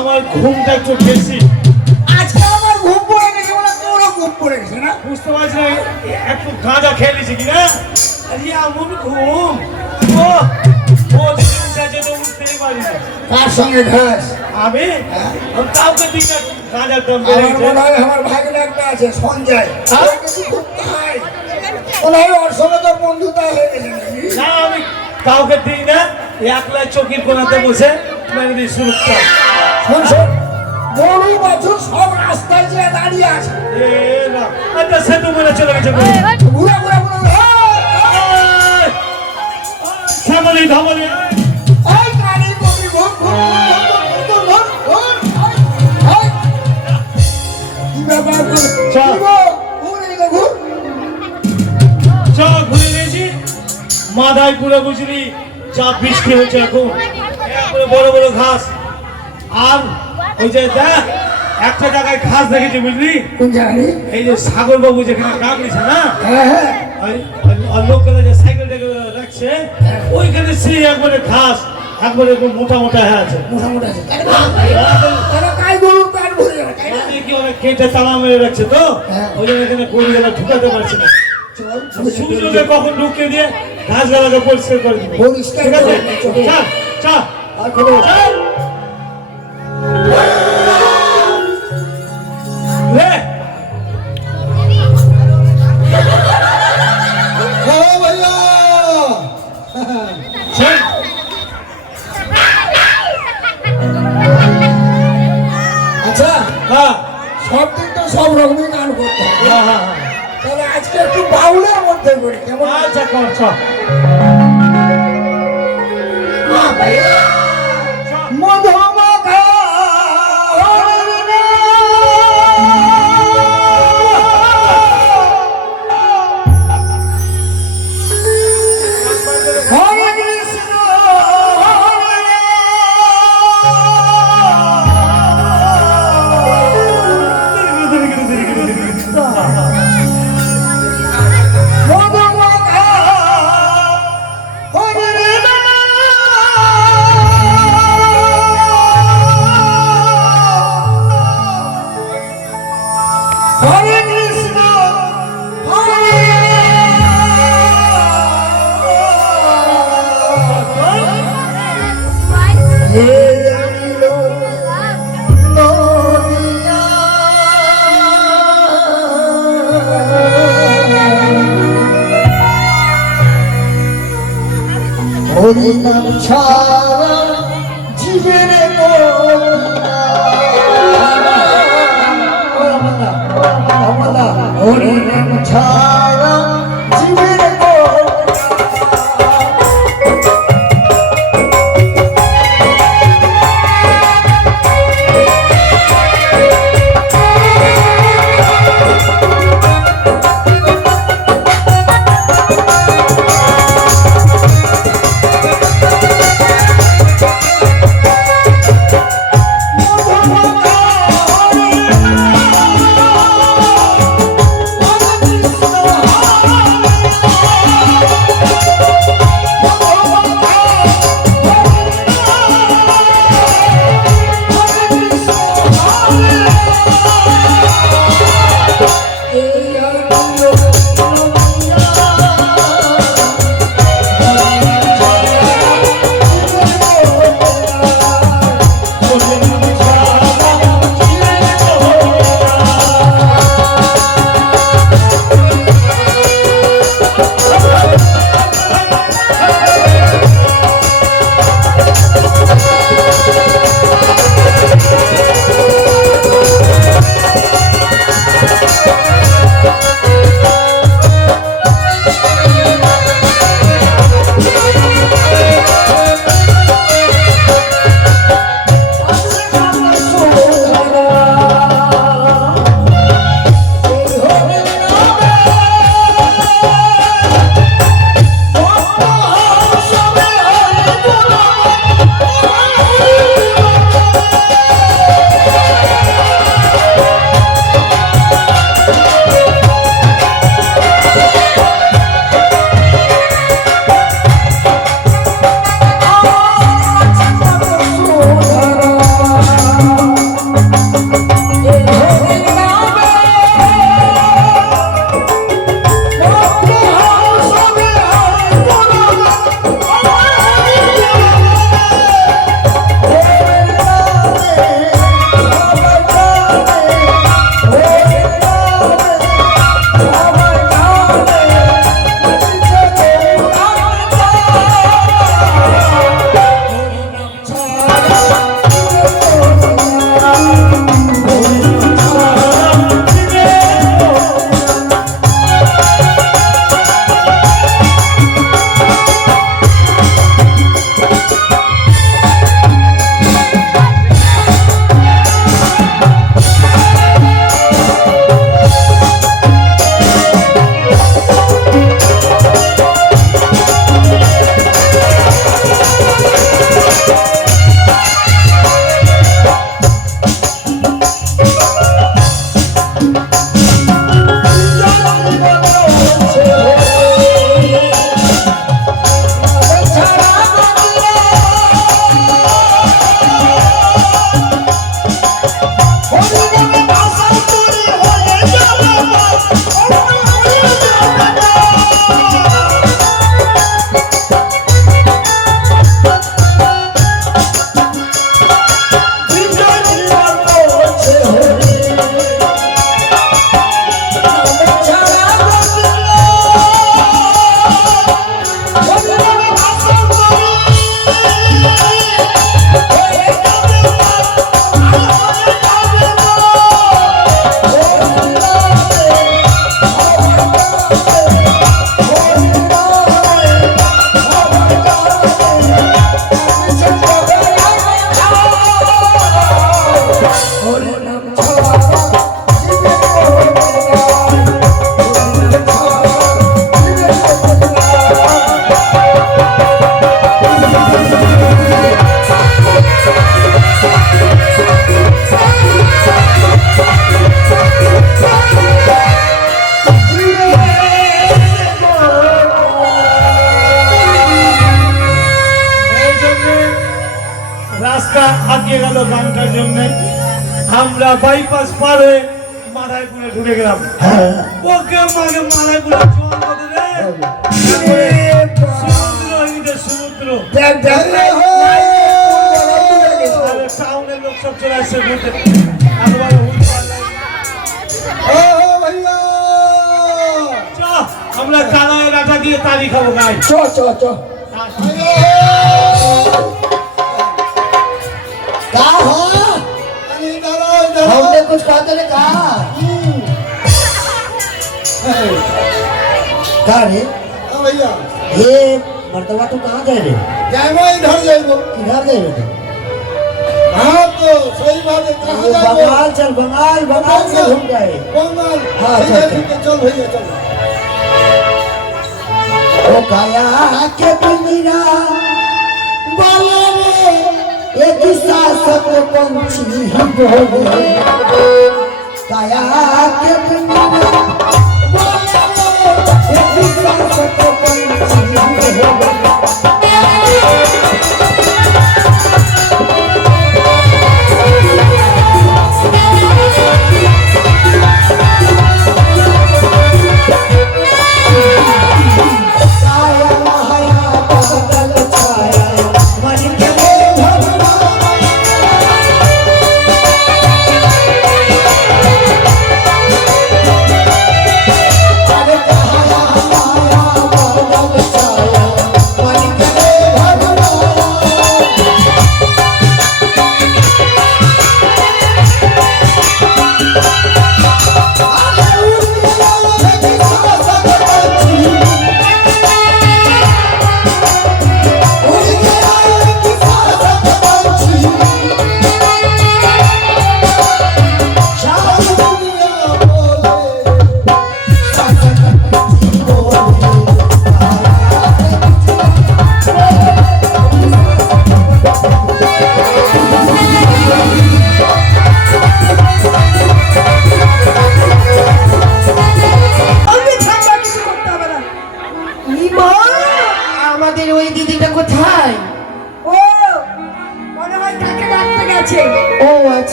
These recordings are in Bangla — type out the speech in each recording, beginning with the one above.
আমার ঘুমটা একটু বেশি আজকে আমার ঘুম পড়ে গেছে বলে তোরও ঘুম পড়ে গেছে না বুঝতে পারছি না একটু গাঁজা খেয়ে নিয়েছি কিনা এমন ঘুম উঠতেই পারি না কার সঙ্গে ঘাস আমি কাউকে দিকে গাঁজার দাম আমার মনে হয় আমার ভাগের একটা আছে সঞ্জয় খুব খাই মনে হয় ওর সঙ্গে তোর বন্ধুতা হয়ে গেছে না আমি কাউকে দিই না একলা চকির কোনাতে বসে শুরু কর গরু বাছুর সব রাস্তায় যে দাঁড়িয়ে আছে আচ্ছা সে তো মনে চলে গেছে ঘুরা ঘুরা শ্যামলি ধামলি এই গাড়ি কবি ঘুম ঘুম মাথায় পুরো বুঝলি যা বৃষ্টি হচ্ছে এখন একবারে বড় বড় ঘাস আর ওই যে দেখ একটা জায়গায় ঘাস দেখেছি বুঝলি কোন জায়গায়? এই যে সাগর বাবু যেখানে ডাক নিছে না হ্যাঁ হ্যাঁ আর লোকগুলো যে সাইকেলটাকে রাখছে ওইখানে সেই একবারে ঘাস একবারে একটু মোটা মোটা হয়ে আছে মোটামুটি আছে তারা কাই গরুর পেট ভরে যাবে তাই না? মানে কি অনেক কেটে তালা মেরে রাখছে তো হ্যাঁ। ওই জন্য এখানে গরুগুলো ঢুকাতে পারছে না চল সূর্যকে কখন ঢুকিয়ে দিয়ে ঘাসগুলোকে পরিষ্কার করে দিবে পরিষ্কার ঠিক আছে করে চল। চল চল আর কোনো চল লে হ্যাঁ ভাইয়া চল আচ্ছা হ্যাঁ সব দিন তো সব রকমই গান করতে হবে হ্যাঁ হ্যাঁ তাহলে আজকে একটু বাউলের মধ্যে করি কেমন আচ্ছা কর চল মধুমাখা হরে কৃষ্ণ মধুমাখা হরে হরে কৃষ্ণ হরে হে নীল নদিয়া হরি নাম ছাড়া জীবের হরি নাম ছাড়া জীবের কৃষ্ণ হারিয়ে গেল গানটার জন্য। আমরা বাইপাস পার হয়ে মাদারীপুরে ঢুকে গেলাম। ওকে মাকে মাদারীপুরে জল কত রে? সমুদ্র হইতে সমুদ্র। আরে টাউনের লোক সব চলে আসছে ঘুরতে। একবারে হুলপাড় লাগে। চ, আমরা কানাইয়ের আটা দিয়ে তালি খাবো গাই। চ চ চ हमने कुछ कहा तेरे कहा कहा रे भैया ये मर्तबा तू कहाँ जा रे जाएगा इधर जाएगा किधर जा रे हाँ तो सही बात है कहाँ जाएगा बंगाल चल बंगाल बंगाल से घूम जाए बंगाल हाँ, ठीक है चल, ठीक है चल भैया चल ओ काया के पिंजरा बोले रे एक सासक पंछी ही बोले काया के पिंजरा बोले रे एक सासक पंछी ही बोले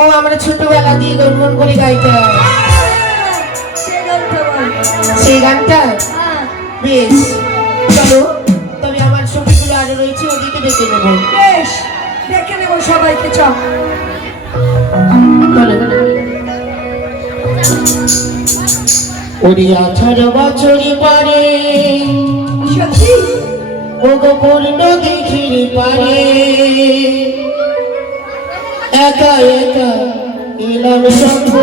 ও আমরা ছোটবেলা দিয়ে গুনগুন করে গাইতাম সেই গানটা বেশ চলো তবে আমার ছবিগুলো আরো রয়েছে ওদিকে দেখে নেবো বেশ দেখে নেবো সবাইকে চল ওরে 18 বছরই পরে সত্যি ও গো পূর্ণ দেখির পারে একা একা এলাম সঙ্গ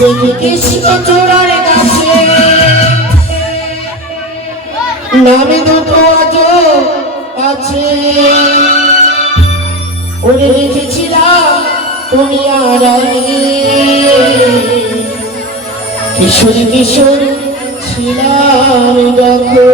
দেখি কৃষ্ণ চূড়ার গাছে নামে দুটো আজ আছে ওরে দেখেছিলাম তুমি আর কিশোর কিশোর ছিলাম দেখো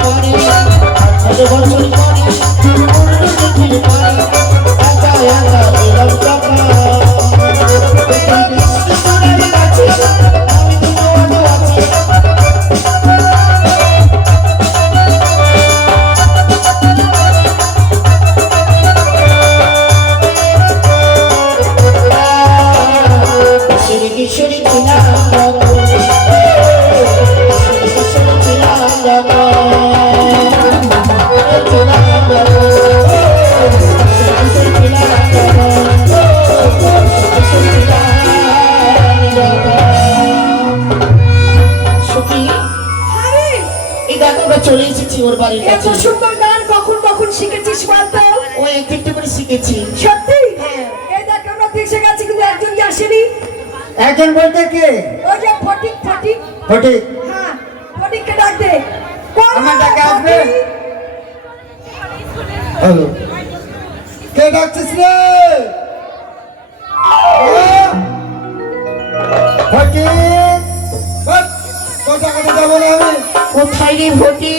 পরে কত বছর পরে পূর্ণ দেখির পরে একা একা দিলাম চাপা আমি তো আছি কিশোরী ছিলাম কিশোরী ছিলাম চলে এসেছি ওর বাড়ির এত কাছে সুন্দর গান কখন কখন শিখেছিস বলতো? ও একটু একটু করে শিখেছি সত্যি? হ্যাঁ। এই দেখ আমরা দেশে গেছি কিন্তু একজন যে আসেনি। একজন বলতে কে? ওই যে ফটিক ফটিক। ফটিক। হ্যাঁ, ফটিককে ডাক দে। কই আমার রে, ডাকে আসবে? ফটিক? হ্যালো, কে ডাকছিস রে? ফটিক, বাট, কথা কথা যাবো না আমি। কোথায় রে ভটি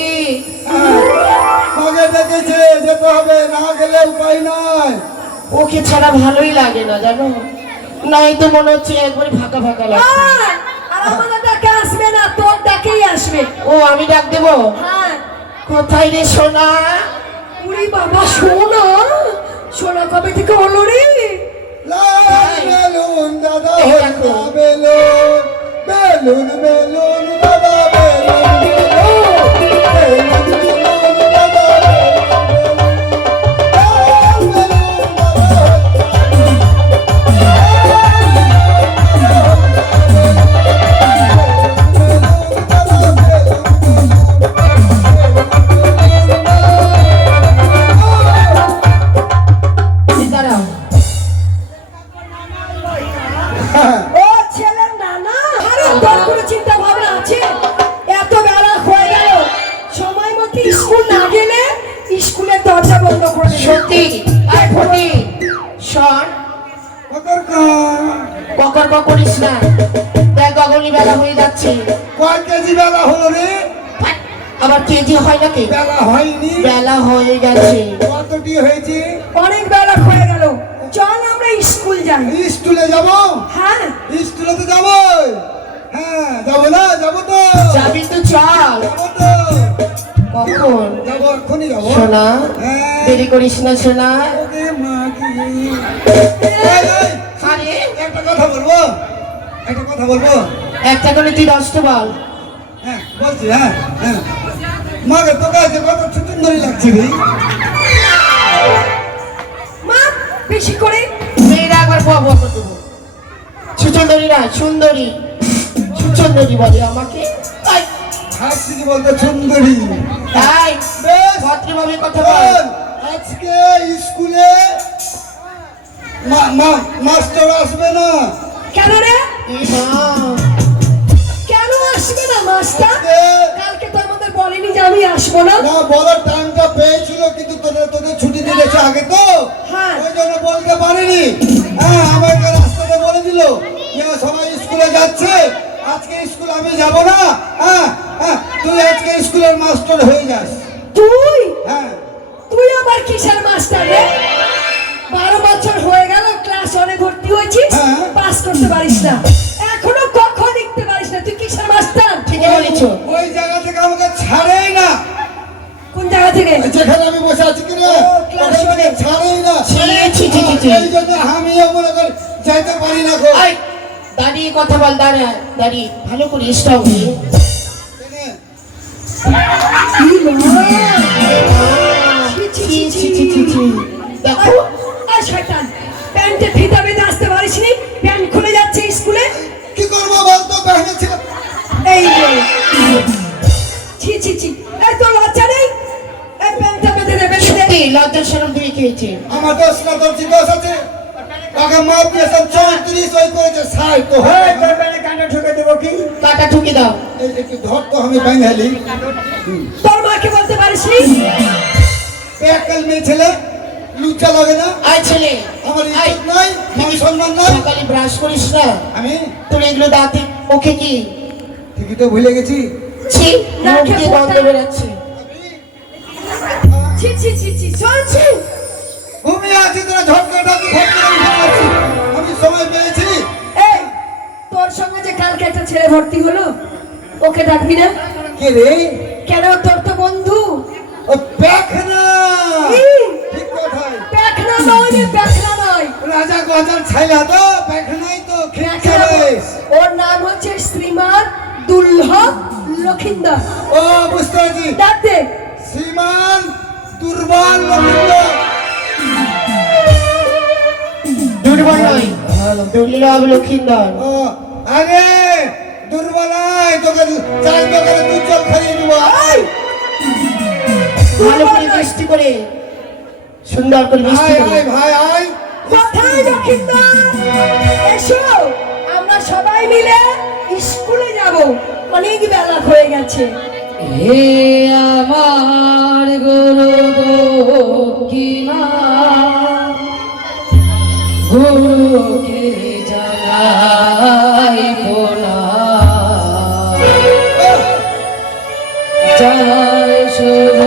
আগে ডেকেছে, যেতে হবে, না গেলে উপায় নাই। ওকে ছাড়া ভালোই লাগে না জানো, নাই তো মনে হচ্ছে একবারে ফাঁকা ফাঁকা লাগে। আয়, আর আমাদের ডাকে আসবে না, তোর ডাকেই আসবে। ও আমি ডাক দেবো? হ্যাঁ। কোথায় রে সোনা? উরি বাবা, সোনা সোনা কবে থেকে হলো রে? লাল বেলুন দাদা এই হল দেখো। না বেলুন, বেলুন বেলুন দাদা বেলুন বেলুন, বেলুন বেলুন দাদা বেলুন বেলুন, লাল বেলুন দাঁড়াও, ও ছেলের নানা, আরে তোর কোনো চিন্তা ভাবনা আছে? এত বেলা হয়ে গেল, সময় মতো স্কুল না গেলে স্কুলের দরজা বন্ধ করে দেবে। সত্যি আয় ফটি শোন, বকর বকর করিস না, দেখ গগনি বেলা হয়ে যাচ্ছে। কয় কেজি বেলা হলো রে? আবার কেজি হয় নাকি? বেলা হয়নি, বেলা হয়ে গেছে। কতটি হয়েছে? অনেক বেলা হয়ে গেল, চল আমরা স্কুল যাই। স্কুলে যাবো? হ্যাঁ, স্কুলে তো যাবো। হ্যাঁ, যাবো না? যাবো তো, যাবি তো চল। যাবো তো, কখন? যাবো, এক্ষুনি যাবো। সোনা হ্যাঁ। দেরি করিস না সোনা। ওরে মা কি! এই, এই, আরে একটা কথা বলবো, একটা কথা বলবো। একটা করে তুই 10টা বল। হ্যাঁ, বলছি, হ্যাঁ, হ্যাঁ। মাকে তোকে আজকে কত সুন্দরী লাগছে রে। মা বেশি করে। মেয়েরা একবার বক বক করে দেবো। সুচন্দরী না সুন্দরী, সুচন্দরী বলে আমাকে। তাই হাসছি কি বলতে সুন্দরী? তাই বেশ, ভদ্রভাবে কথা বল। বল, আজকে স্কুলে মাস্টার আসবে না। কেন রে? এই মা, কেন আসবে না মাস্টার? আজকে কালকে তো আমাদের বলেনি যে আমি আসবো না। না, বলার টাইমটা পেয়েছিল কিন্তু তোদের ছুটি দিয়েছে আগে তো, হ্যাঁ। ওই জন্য বলতে পারিনি। হ্যাঁ, আমাকে রাস্তাতে বলে দিল যে সবাই স্কুলে যাচ্ছে, আজকে স্কুল আমি যাব না। হ্যাঁ, হ্যাঁ, তুই আজকে স্কুলের মাস্টার হয়ে যাস। তুই হ্যাঁ, তুই আবার কিসের মাস্টার রে? 12 বছর হয়ে গেল ক্লাস 1-এ ভর্তি হয়েছিস, হ্যাঁ। পাস করতে পারিস না, এখনো কখ লিখতে পারিস না, তুই কিসের মাস্টার? ঠিকই বলেছো। ওই জায়গা থেকে আমাকে ছাড়েই না, কোন জায়গা থেকে? যেখানে আমি বসে আছি কিনা ক্লাস ওখান থেকে ছাড়েই না। ছি, ছি, ছি, ছি, ছি। এই জন্য আমিও মনে করি যাইতে পারি না গো। এই, দাঁড়িয়ে কথা বল, দাঁড়িয়ে ভালো করে স্টপ হয়ে। ছি, ছি, ছি, ছি, ছি। দেখো আর শয়তান, প্যান্টে ফিতা বেঁধে আসতে পারিসনি, প্যান্ট খুলে যাচ্ছে স্কুলে। কি করবো বলতো, ব্যাগে ছিল। এই রে, ছি ছি ছি, এই তোর লজ্জা নেই? এই প্যান্টটা বেঁধে দে, বেঁধে দে। সত্যি লজ্জা শরম দিয়ে খেয়েছে। আমার দোষ না, তোর কি দোষ আছে? কাকা মাপ দিয়েছেন 34, ওই করেছে 60 তো হয়। তোর ব্যাগে কানে ঠুকে দেবো কি? কাটা ঠুকে দাও। এই একটু ধর তো, আমি বাঙালি। তোর মাকে বলতে পারিসনি? এককাল মেয়ে ছেলে, লুচ্চা লাগে না? আয় ছেলে, আমার আয়। ইজ্জত নাই, মান সম্মান নাই। সকালে ব্রাশ করিস না, আমি তোর এগুলো দাঁতে মুখে কি? ঠিকই তো ভুলে গেছি। ছি, না মুখ খেয়ে দিয়ে গন্ধ পড়তা। বেরাচ্ছে। ছি ছি ছি ছি চলছি ঘুমিয়ে আছি তোরা ঝটকাটা কি আমি সময় পেয়েছি এই তোর সঙ্গে যে কালকে একটা ছেলে ভর্তি হলো ওকে ডাকবি না কে রে কেন তোর তো বন্ধু ও পেখনা হুম। ঠিক কথাই পেখনা নয় রে পেখনা নয় রাজা গজার ছাইলা তো পেখনাই তো পেখনা খেয়ে ওর নাম হচ্ছে শ্রীমান দুর্লভ লক্ষিন্দর ও বুঝতে পারছি ডাক দে শ্রীমান দুর্বল লক্ষিন্দর দুর্বল নয় দুর্লভ লক্ষিন্দর ও আরে দুর্বলাই তোকে চাই দোকানে দুধ জল খাইয়ে দিব আয় ভালো করে মিষ্টি করে সুন্দর করে মিষ্টি আয় করে আয় ভাই আয় কোথায় লক্ষিন্দর এসো আমরা সবাই মিলে স্কুলে যাব অনেক বেলা হয়ে গেছে হে আমার গুরু দক্ষিণা গুরুকে জানাই প্রণাম জয় শুভ